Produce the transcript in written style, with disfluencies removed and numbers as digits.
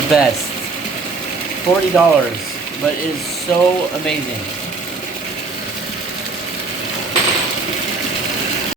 the best. $40, but it is so amazing.